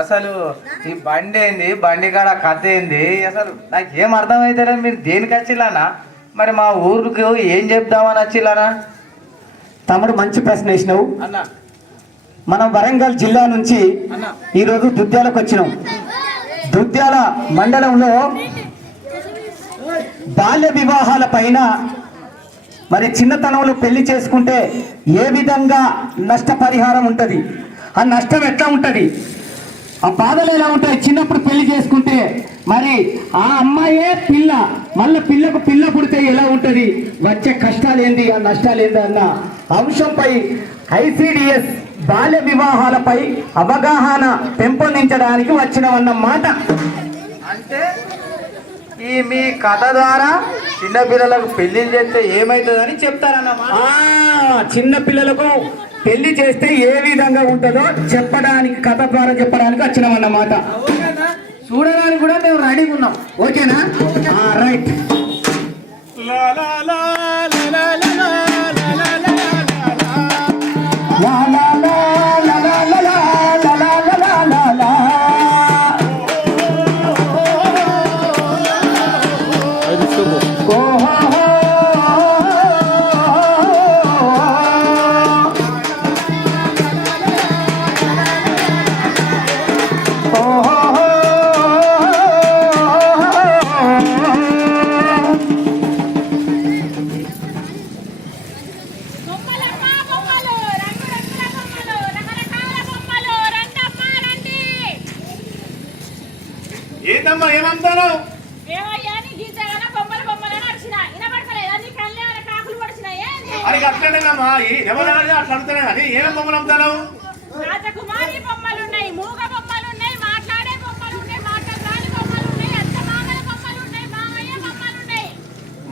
అసలు ఈ బండి ఏంది, బండి కాడ కథ ఏంది, అసలు నాకేం అర్థమైతే మీరు దేనికి వచ్చిల్లానా? మరి మా ఊరికి ఏం చెప్దామని వచ్చిల్లానా? తమ్ముడు మంచి ప్రశ్న వేసినావు అన్న. మనం వరంగల్ జిల్లా నుంచి ఈరోజు దుద్యాలకు వచ్చినాం. దుద్యాల మండలంలో బాల్య వివాహాల పైన మరి చిన్నతనంలో పెళ్లి చేసుకుంటే ఏ విధంగా నష్టపరిహారం ఉంటుంది, ఆ నష్టం ఎట్లా ఉంటుంది, ఆ బాధలు ఎలా ఉంటాయి, చిన్నప్పుడు పెళ్లి చేసుకుంటే మరి ఆ అమ్మాయే పిల్ల, మళ్ళీ పిల్లకు పిల్ల పుడితే ఎలా ఉంటుంది, వచ్చే కష్టాలు ఏంది, ఆ నష్టాలు ఏంది అన్న అంశంపై ఐసిడిఎస్ బాల్య వివాహాలపై అవగాహన పెంపొందించడానికి వచ్చినవన్నమాట. అంటే ఈ మీ కథ ద్వారా చిన్నపిల్లలకు పెళ్లి చేస్తే ఏమవుతుందని చెప్తారన్నమాట. చిన్న పిల్లలకు పెళ్లి చేస్తే ఏ విధంగా ఉంటుందో చెప్పడానికి, కథ ద్వారా చెప్పడానికి వచ్చినామన్నమాట. చూడడానికి కూడా మేము రెడీగా ఉన్నాం. ఓకేనా? రైట్. ఏంటమ్మా ఏమంటారు? అది అట్లనేనమ్మా, ఎవరు అట్లా అడుగుతానే కానీ ఏమేమి బొమ్మలు అమ్ముతాను? రాజకుమారి బొమ్మలు ఉన్నాయి, మూగ బొమ్మలు ఉన్నాయి, మాట్లాడే బొమ్మలు ఉన్నాయి, మాట్లాడే బొమ్మలు ఉన్నాయి, అత్తమామల బొమ్మలు ఉన్నాయి, మామయ్య బొమ్మలు ఉన్నాయి.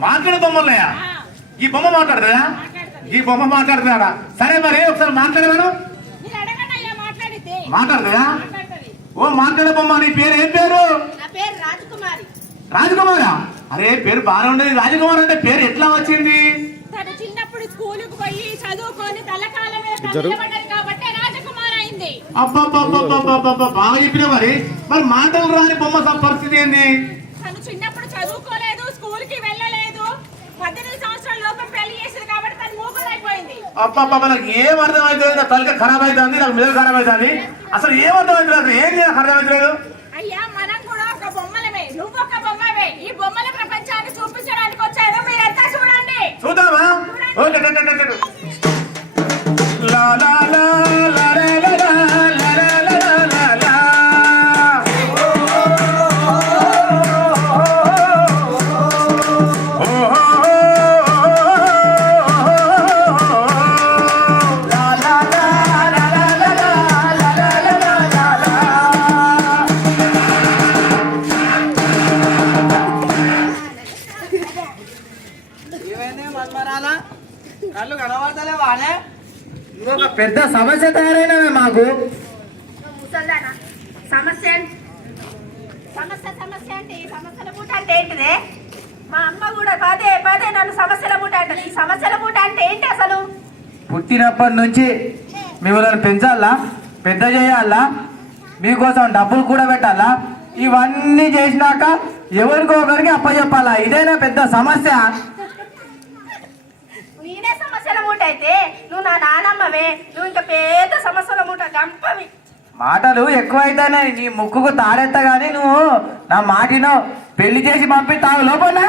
మాట్లాడే బొమ్మలున్నాయా? ఈ బొమ్మ మాట్లాడుతుందా? ఈ బొమ్మ మాట్లాడుతున్నాడా? సరే మరి ఒకసారి మాట్లాడేవాను. మాట్లాడుతుందా? ఓ మాట్లాడే బొమ్మ. నీ పేరు ఏం పేరు? రాజకుమారి. రాజకుమారా? అరే పేరు బాగానే ఉండేది. రాజకుమారి అంటే పేరు ఎట్లా వచ్చింది? తను చిన్నప్పుడు స్కూలుకు పోయి చదువుకొని తలకాలం కాబట్టి రాజకుమారి అయింది. అబ్బా బాగా చెప్పినా. మరి మరి మాటలు రాని బొమ్మ పరిస్థితి ఏంది? తను చిన్నప్పుడు చదువుకోలేదు, స్కూల్ కి వెళ్ళలేదు, 18 సంవత్సరాల లోపల పెళ్లి చేసింది కాబట్టి తను మూగలైపోయింది. అబ్బా నాకు ఏం అర్థం అవుతుంది? నా తలక ఖరాబ్ అవుతుంది, నాకు మెదడు ఖరాబ్ అవుతుంది. అసలు ఏం అర్థం అవుతుంది? ఏం చేయాలి అర్థం అవుతలేదు. అయ్యా మనం కూడా ఒక బొమ్మలమే, నువ్వు ఒక బొమ్మవే. ఈ బొమ్మల ప్రపంచాన్ని చూపించడానికి వచ్చాను, మీరంతా చూడండి. చూద్దామా? ఓకే. లా లా లా లా లా లా కళ్ళు కనబడతలేవానే? ఇంకొక పెద్ద సమస్య తయారైనవే మాకు. సమస్య అంటే ఈ సమస్యల పూట అంటే ఏంటిదే? మా అమ్మ కూడా పదే నన్ను సమస్యల పూట అంటది. ఈ సమస్యల పూట అంటే ఏంటి అసలు? పుట్టినప్పటి నుంచి మిమ్మల్ని పెంచాలా, పెద్ద చేయాలా, మీకోసం డబ్బులు కూడా పెట్టాలా, ఇవన్నీ చేసినాక ఎవరికో ఒకరికి అప్పచెప్పాలా. ఇదేనా పెద్ద సమస్య? నేనే సమస్యల మూట అయితే నువ్వు నా నానమ్మవే, నువ్వు ఇంకా పెద్ద సమస్యల మూట గంపవి. మాటలు ఎక్కువైతేనే నీ ముక్కుకు తాడెత్త గానీ నువ్వు నా మాటినో పెళ్లి చేసి పంపిస్తావు లోపల.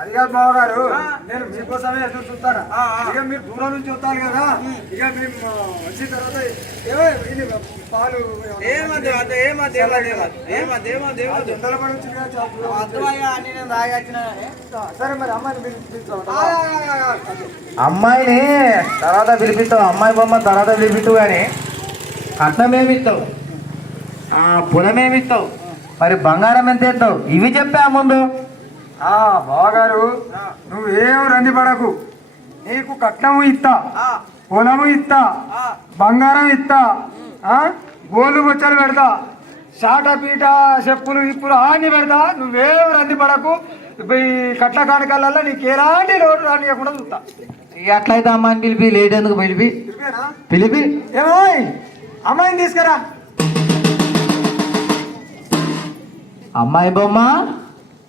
అదిగా బావగారు, నేను మీకోసమే ఎదురు చూస్తాను. ఇక మీరు దూరం నుంచి వస్తారు కదా, ఇక మేము వచ్చిన తర్వాత పాలు జొన్నల పడి వచ్చింది కదా, సరే మరి అమ్మాయిని పిలిపిస్తాం. అమ్మాయిని తర్వాత పిలిపిస్తావు, అమ్మాయి బొమ్మ తర్వాత పిలిపిస్తావు, కానీ కట్నం ఏమిస్తావు, పొలం ఏమిస్తావు, మరి బంగారం ఎంత ఎత్తావు, ఇవి చెప్పా ముందు. బావగారు నువ్వేం రంది పడకు, నీకు కట్నము ఇస్తా, పొలము ఇస్తా, బంగారం ఇస్తా, గోళ్ళు బొచ్చలు పెడతా, షాట పీట చెప్పులు ఇప్పులు అన్ని పెడతా. నువ్వేం రంది పడకు, ఈ కట్ల కానుకలల్లో నీకు ఎలాంటి లోటు రానియకుండా చూస్తా. ఇక అట్లయితే అమ్మాయిని పిలిపి, లేట్ ఎందుకు పిలిపి ఏమో అమ్మాయిని తీసుకురా. అమ్మాయి బొమ్మ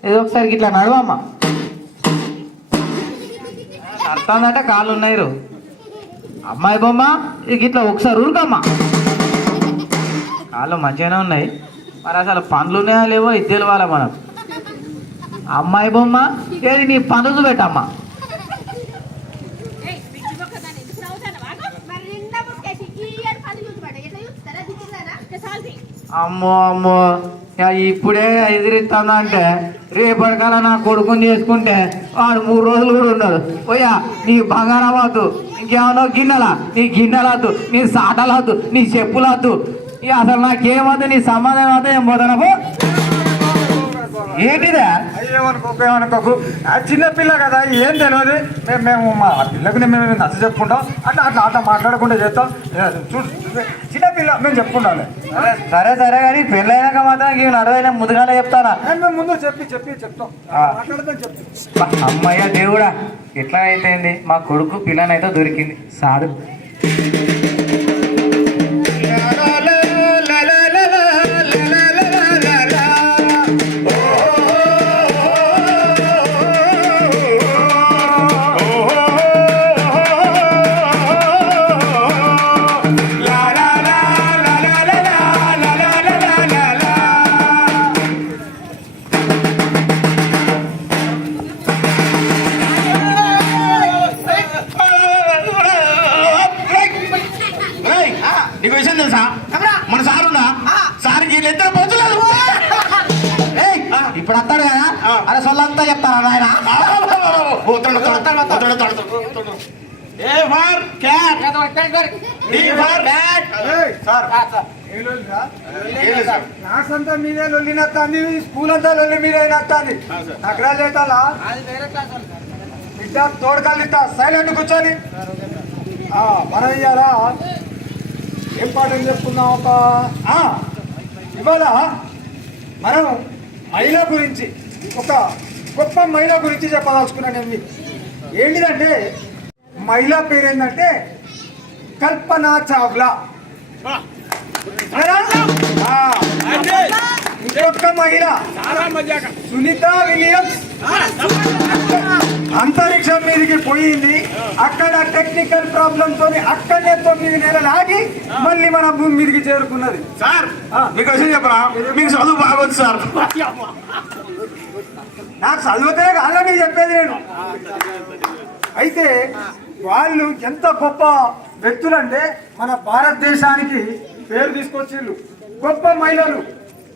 ఏదో ఒకసారి ఇట్లా నడవమ్మ. అర్థందంటే కాళ్ళు ఉన్నాయి. అమ్మాయి బొమ్మ ఇక ఇట్లా ఒకసారి ఊరుకమ్మా. కాళ్ళు మంచిగానే ఉన్నాయి, మరి అసలు పనులు ఉన్నాయా లేవో ఇది తెలియాలా మనం. అమ్మాయి బొమ్మ ఏది నీ పనులు పెట్టమ్మా. అమ్మో అమ్మో ఇప్పుడే ఎదిరిస్తాను అంటే రేపటికాల నా కొడుకుని చేసుకుంటే వాడు 3 రోజులు కూడా ఉండదు. పోయా నీ బంగారం వద్దు, ఇంకేమన్నా గిన్నెలా, నీ గిన్నెలద్దు, నీ సాటలద్దు, నీ చెప్పులద్దు, ఇక అసలు నాకేమద్దు, నీ సంబంధం వద్దు, ఏం పోతానపు. ఏంటిదే ఏమనుకోకు, చిన్నపిల్ల కదా ఏం తెలియదు. మేము మా పిల్లకు మేము నచ్చ చెప్పుకుంటాం, అట్లా అట్లా అట్లా మాట్లాడకుండా చేస్తాం. చూడు చిన్నపిల్ల మేము చెప్పుకుంటాం. సరే సరే కానీ పెళ్ళైనాక మాత్రం ఇవి నడవైనా ముందుగానే చెప్తానా. మేము ముందు చెప్తాం మాట్లాడదాం చెప్తాం. అమ్మయ్య దేవుడా, ఎట్లా అయిపోయింది, మా కొడుకు పిల్లనైతే దొరికింది సాడు. నీకు విషయం తెలుసా, మన సారున్నా సారికి ఇద్దరు పోతున్నారు. ఇప్పుడు వస్తాడు కదా, అరే సొల్లంతా చెప్తారా ఆయన. క్లాస్ అంతా మీదే లొల్లి నత్తాంది, స్కూల్ అంతా లొల్లి మీదే నత్తాంది. నగరా చేతాలా బిడ్డ తోడుకాళ్ళు ఇస్తా, సైలెంట్ కూర్చొని. మనం ఇయ్యాలా ఏం పాఠం చెప్పుకుందాం. ఇవాళ మనం మహిళ గురించి, ఒక గొప్ప మహిళ గురించి చెప్పదలుచుకున్నాను. ఏంటిదంటే మహిళ పేరు ఏంటంటే కల్పనా చావ్లా. ఇంకొక మహిళ సునీత విలియమ్స్. అంతరిక్షం మీదకి పోయింది, అక్కడ టెక్నికల్ ప్రాబ్లమ్ తోని అక్కడనే 9 నెలలు ఆగి మళ్ళీ మన భూమి మీదకి చేరుకున్నది. సార్ మీకు విషయం చెప్పరా, మీకు చదువు బాగోదు సార్. నాకు చదివితే కాదా మీకు చెప్పేది నేను. అయితే వాళ్ళు ఎంత గొప్ప వ్యక్తులంటే మన భారతదేశానికి పేరు తీసుకొచ్చిళ్ళు. గొప్ప మహిళలు,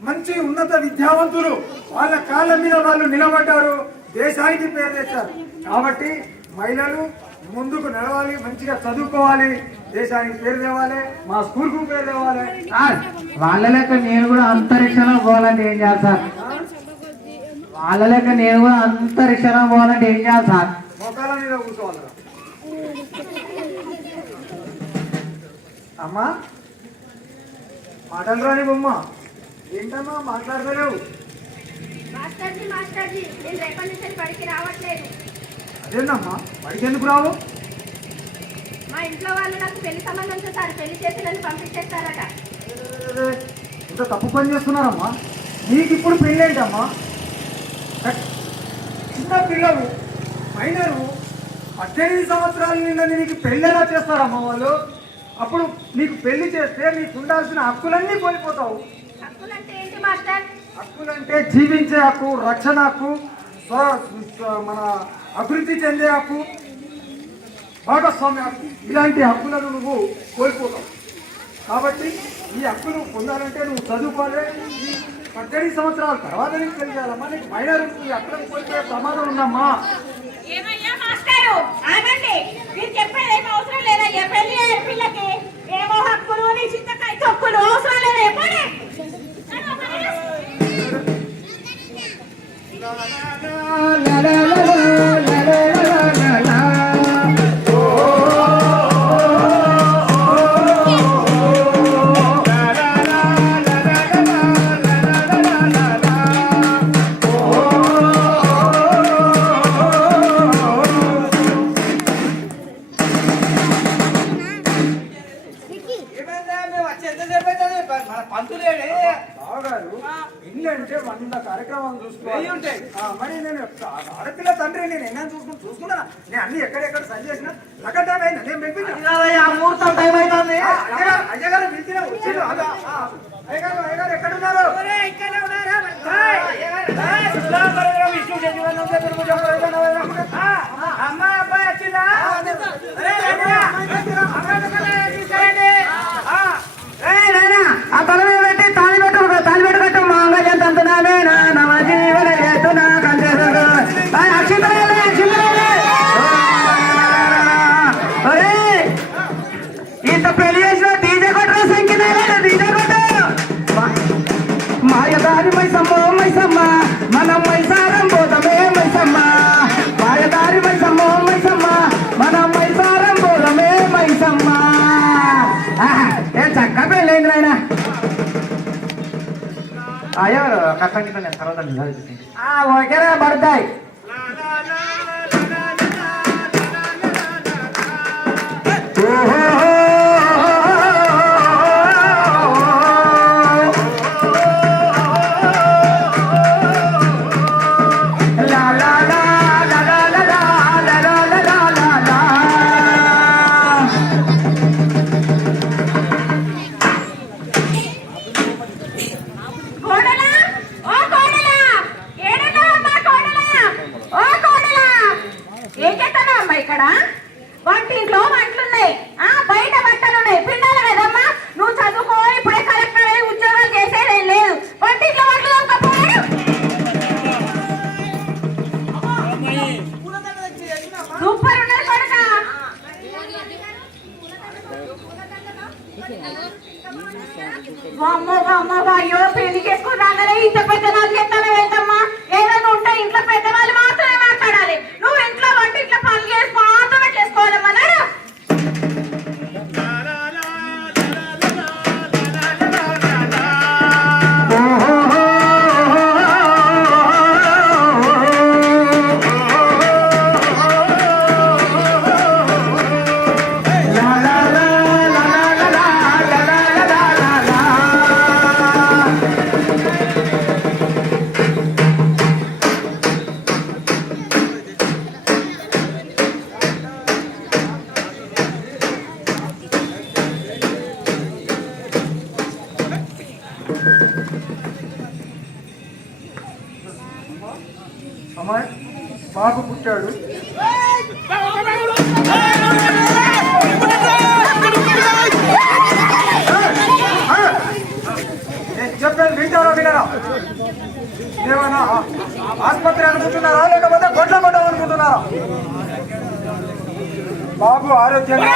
మంచి ఉన్నత విద్యావంతులు, వాళ్ళ కాళ్ళ మీద వాళ్ళు నిలబడ్డారు, దేశానికి పేరు తెచ్చారు. కాబట్టి మహిళలు ముందుకు నడవాలి, మంచిగా చదువుకోవాలి, దేశానికి పేరు తేవాలి, మా స్కూల్కు పేరు తేవాలి. వాళ్ళ లెక్క నేను కూడా అంతరిక్షంలో పోవాలంటే ఏం చేయాలి సార్? వాళ్ళ లెక్క నేను కూడా అంతరిక్షంలో పోవాలంటే ఏం చేయాలి సార్? మొక్కల మీద కూర్చోవాలి. అమ్మా మాటలు రాని బొమ్మ, ఏంటమ్మా మాట్లాడలేవు? అదేంటమ్మా బడికి ఎందుకు రావు? మా ఇంట్లో వాళ్ళు నాకు పెళ్లి సంబంధం చూసారు, పెళ్లి చేసి నన్ను పంపించేస్తారట. ఇంత తప్పు పని చేస్తున్నారమ్మా. నీకు ఇప్పుడు పెళ్ళి ఏంటమ్మా? చిన్న పిల్లలు, మైనరు, 18 సంవత్సరాల నిండా నీకు పెళ్ళి ఎలా చేస్తారమ్మా వాళ్ళు? అప్పుడు నీకు పెళ్లి చేస్తే నీకు ఉండాల్సిన హక్కులన్నీ కోల్పోతావు. హక్కులంటే ఏంటి మాస్టర్? హక్కులంటే జీవించే హక్కు, రక్షణ హక్కు, మన అభివృద్ధి చెందే హక్కు, భాగస్వామ్య హక్కు, ఇలాంటి హక్కులను నువ్వు కోల్పోతావు. కాబట్టి ఈ హక్కులు పొందాలంటే నువ్వు చదువుకోవాలి. ఈ 18 సంవత్సరాల తర్వాత నీకు తెలియాలమ్మా. నీకు మైనర్ ఈ హక్కులను కోల్పోయే ప్రమాదం ఉందమ్మా. ఏమయ్యా మాస్టారు ఆగండి, మీరు చెప్పేది ఏమీ అవసరం లేదయ్యా. పెళ్లి అయ్యే పిల్లకి ఏమో హక్కులు నీ చింతకాయ తొక్కులు అవసరం లేదా ఎప్పుడే బావగారు ఇల్లు అంటే 100 కార్యక్రమాలు చూసుకోవాలి. మరి నేను ఆడపిల్ల తండ్రి నేను ఎన్న చూసుకున్నా. నేను అన్ని ఎక్కడెక్కడ సరి చేసిన లగన్ టైం అయింది. నేను ముహూర్తం టైం అవుతుంది. అయ్యగారు పిలిచిన వచ్చారు. అయ్యగారు ఎక్కడున్నారు? అమ్మాయి అబ్బాయి వచ్చిందా? ఆ తల మీద పెట్టి తాళి పెట్టు మాంగళ్యం తంతునామే నవ జీవన చేతున్నా ఇంత పెళ్లి చేసిన డీజే కొట్టరా సంఖ్య డీజే కొట్టు. మాయదారి మైసమ్మ మైసమ్మ మనం మైసారం పోతమే మైసమ్మ. మాయదారి మైసమ్మ మైసమ్మ మనం మైసారం పోతమే మైసమ్మ. ఏ చక్క పెళ్ళైంది నాయన. ఎవరు కష్టం కింద నేను తర్వాత ఓకేరా పడతాయి. ఇక్కడ వంటింట్లో వంటలున్నాయి, బయట బట్టలు ఉన్నాయి, పిండాలి కదమ్మా. నువ్వు చదువుకో, ఇప్పుడే కలెక్టర్ అయ్యి ఉద్యోగాలు చేసేదేం లేదు. వంటింట్లో వంటలు సూపర్ ఉన్నారు కొడుక. అయ్యో పెళ్లి చేసుకున్నాగానే ఇంత పెద్ద నాకు ఎత్తాను వెళ్తామ్మా. ఏదైనా ఉంటే ఇంట్లో పెద్దవాళ్ళు మాత్రమే మాట్లాడాలి. నువ్వు ఇంట్లో వంట ఇంట్లో పని చేసి మాత్రమే చేసుకోవాలమ్మా. అమ్మాయి బాబు పుట్టాడు. నేను చెప్పాను వింటారా వినరా? ఏమన్నా ఆసుపత్రి అనుకుంటున్నారా లేకపోతే గొడ్ల కొట్టం అనుకుంటున్నారా? బాబు ఆరోగ్యంగా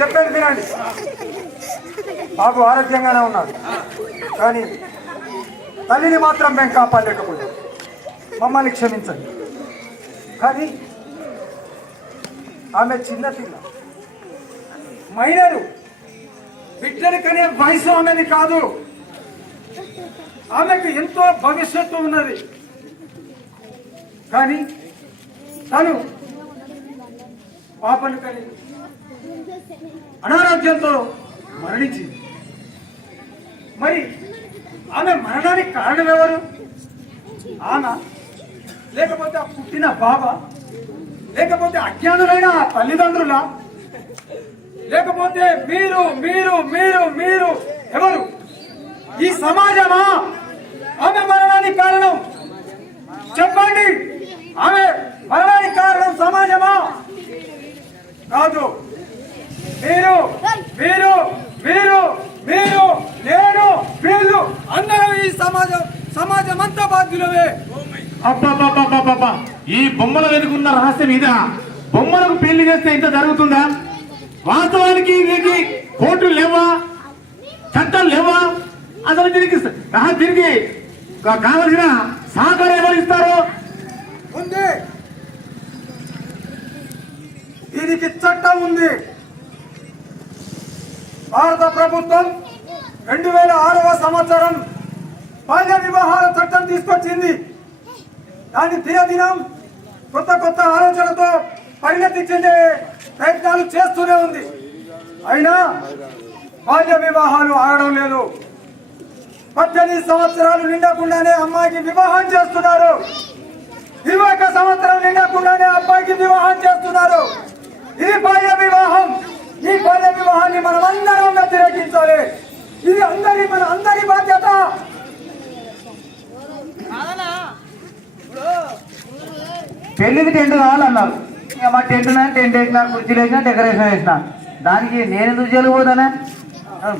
చెప్పేది వినండి. బాబు ఆరోగ్యంగానే ఉన్నాడు, కానీ తల్లిని మాత్రం మేము కాపాడలేకపోయాం. మమ్మల్ని క్షమించండి. కానీ ఆమె చిన్నపిల్ల, మైనరు, బిడ్డని కనే వయసు ఉన్నది కాదు. ఆమెకు ఎంతో భవిష్యత్తు ఉన్నది. కానీ తను పాపను కని అనారోగ్యంతో మరణించింది. మరి ఆమె మరణానికి కారణం ఎవరు? ఆమె, లేకపోతే ఆ పుట్టిన బాబా, లేకపోతే అజ్ఞానులైన ఆ తల్లిదండ్రుల, లేకపోతే మీరు మీరు మీరు మీరు ఎవరు? ఈ సమాజమా ఆమె మరణానికి కారణం? చెప్పండి. ఆమె మరణానికి కారణం సమాజమా? కాదు. మీరు మీరు మీరు మీరు నేను వీళ్ళు అందరం ఈ సమాజం అంతా బాధ్యులమే. అబ్బా, ఈ బొమ్మల వెనుకున్న రహస్యం ఇదా? బొమ్మలకు పెళ్లి చేస్తే ఇంత జరుగుతుందా? వాస్తవానికి దీనికి కోర్టులు లేవా, చట్టాలు లేవా? అసలు దీనికి కావలసిన సహకారం ఎవరు ఇస్తారు? ఉంది, దీనికి చట్టం ఉంది. భారత ప్రభుత్వం 2006వ సంవత్సరం బాల్య వివాహాల చట్టం తీసుకొచ్చింది. దాన్ని దినదినం కొత్త ఆలోచనతో పరిణతి చెందే ప్రయత్నాలు చేస్తూనే ఉంది. అయినా బాల్య వివాహాలు ఆగడం లేదు. 18 సంవత్సరాలు నిండకుండానే అమ్మాయికి వివాహం చేస్తున్నారు. 21 సంవత్సరం నిండకుండానే అబ్బాయికి వివాహం చేస్తున్నారు. ఇది బాల్య వివాహం. ఈ బాల్య వివాహాన్ని మనం అందరం వ్యతిరేకించాలి. ఇది మన అందరి బాధ్యత. పెళ్లికి టెంట్ కావాలన్నారు. ఇక మా టెంట్ వేసిన, కుర్చీలు వేసినా, డెకరేషన్ వేసిన, దానికి నేను ఎందుకు జరిగిపోతానే?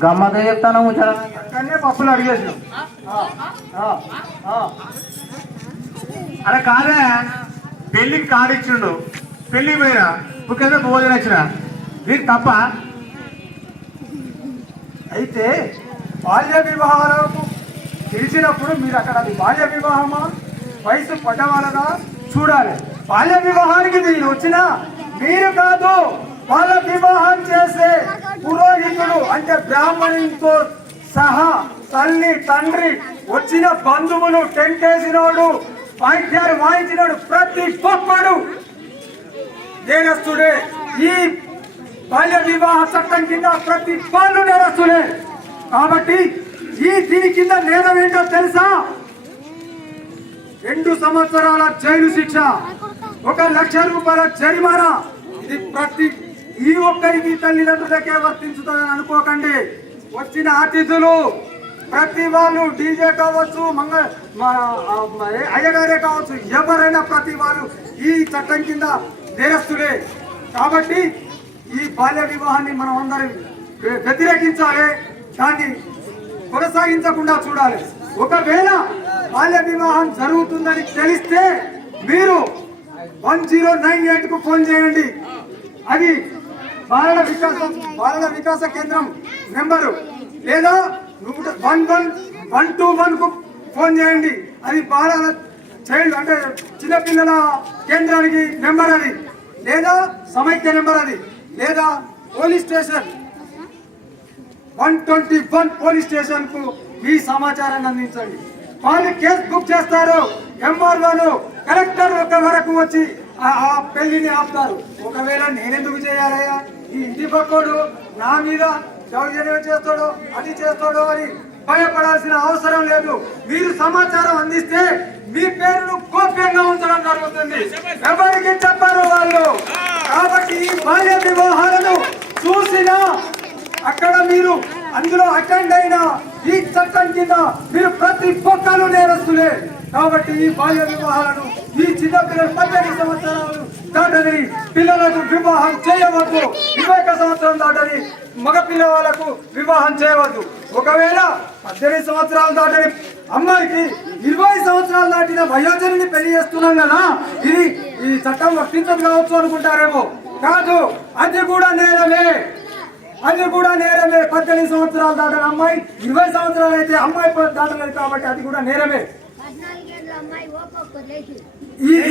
గమ్మతో చెప్తాను ముచ్చడం. అక్కడనే పప్పులు అడిగేసినాం. అరే కాదే, పెళ్లికి కార్డు ఇచ్చిండు, పెళ్లికి పోయినా ముఖ్యంగా భోజనం వచ్చిన, వీరు తప్ప. అయితే బాల్య వివాహాలకు తెలిసినప్పుడు మీరు అక్కడ అది బాల్య వివాహమా, వయసు పడ్డవాళ్ళదా చూడాలి. బాల్య వివాహానికి మీరు వచ్చినా మీరు కాదు, వాళ్ళ వివాహం చేసే పురోహితుడు అంటే బ్రాహ్మణులతో సహా తల్లి, తండ్రి, వచ్చిన బంధువులు, టెంట్ వేసినోడు, వాయిద్యాలు వాయించినోడు, ప్రతి ఒక్కడు నేరస్తుడే. ఈ బాల్య వివాహ చట్టం కింద ప్రతి వాళ్ళు నేరస్తులే. కాబట్టి దీని కింద నేరం ఏంటో తెలుసా? 2 సంవత్సరాల జైలు శిక్ష, 1 లక్ష రూపాయల జరిమానా. ఇది ప్రతి ఈ ఒక్కరికి తల్లిదండ్రులకే వర్తించుతుందని అనుకోకండి. వచ్చిన అతిథులు ప్రతి వాళ్ళు, డీజే కావచ్చు, అయ్యగారే కావచ్చు, ఎవరైనా ప్రతి వాళ్ళు ఈ చట్టం కింద నేరస్తులే. కాబట్టి ఈ బాల్య వివాహాన్ని మనం అందరం వ్యతిరేకించాలి. దాన్ని కొనసాగించకుండా చూడాలి. ఒకవేళ బాల్య వివాహం జరుగుతుందని తెలిస్తే మీరు 1098కు ఫోన్ చేయండి. అది బాలల వికాస కేంద్రం నెంబరు. లేదా 11121కు ఫోన్ చేయండి. అది బాలల చైల్డ్ అంటే చిన్నపిల్లల కేంద్రానికి నెంబర్ అది. లేదా సమైక్య నెంబర్ అది. లేదా పోలీస్ స్టేషన్ 121 పోలీస్ స్టేషన్ కు మీ సమాచారాన్ని అందించండి. వాళ్ళు కేసు బుక్ చేస్తారు. ఎంఆర్ఓలు, కలెక్టర్ వరకు వచ్చి ఆ పెళ్లిని ఆపుతారు. ఒకవేళ నేనెందుకు చేయాలయ్యా, ఈ ఇంటి పక్కోడు నా మీద దౌర్జన్యం చేస్తాడో, అది చేస్తాడో అని భయపడాల్సిన అవసరం లేదు. మీరు సమాచారం అందిస్తే మీ పేరును గోప్యంగా ఉంచడం జరుగుతుంది. ఎవరికి చెప్పారు వాళ్ళు. కాబట్టి ఈ బాల్య వివాహాలను చూసినా అక్కడ మీరు అందులో అటెండ్ అయిన ఈ చట్టం కింద మీరు ప్రతి ఒక్కరు నేరస్తులే. కాబట్టి ఈ బాల్య వివాహాలను ఈ చిన్న పిల్లలు 18 సంవత్సరాలు దాటని పిల్లలకు వివాహం చేయవద్దు. 21 సంవత్సరం దాటని మగ పిల్లవాళ్లకు వివాహం చేయవద్దు. ఒకవేళ 18 సంవత్సరాలు దాటని అమ్మాయికి 20 సంవత్సరాలు దాటిన వయోజనుని పెళ్లి చేస్తున్నాం కదా, ఇది ఈ చట్టం వర్తించదు కావచ్చు అనుకుంటారేమో. కాదు, అది కూడా నేరమే. 18 సంవత్సరాలు దాటిన అమ్మాయి 20 సంవత్సరాలు అయితే అమ్మాయి దాటలేదు కాబట్టి అది కూడా నేరమే.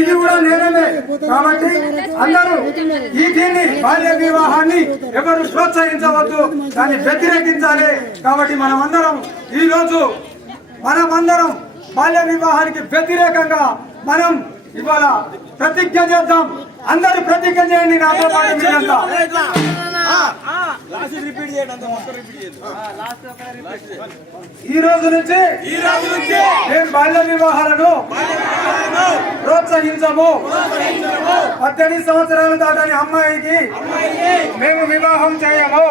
ఇది కూడా నేరమే. కాబట్టి అందరూ దీన్ని బాల్య వివాహాన్ని ఎవరు ప్రోత్సహించవద్దు, దాన్ని వ్యతిరేకించాలి. కాబట్టి మనమందరం బాల్య వివాహానికి వ్యతిరేకంగా మనం ఇవాళ ప్రతిజ్ఞ చేద్దాం. అందరూ ప్రతిజ్ఞ చేయండి నాతో పాటు మీరంతా. ఈ రోజు నుంచి మేము బాల్య వివాహాలను ప్రోత్సహించము. 18 సంవత్సరాలు దాటని అమ్మాయికి మేము వివాహం చేయము.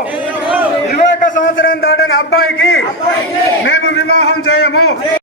21 సంవత్సరం దాటని అబ్బాయికి మేము వివాహం చేయము.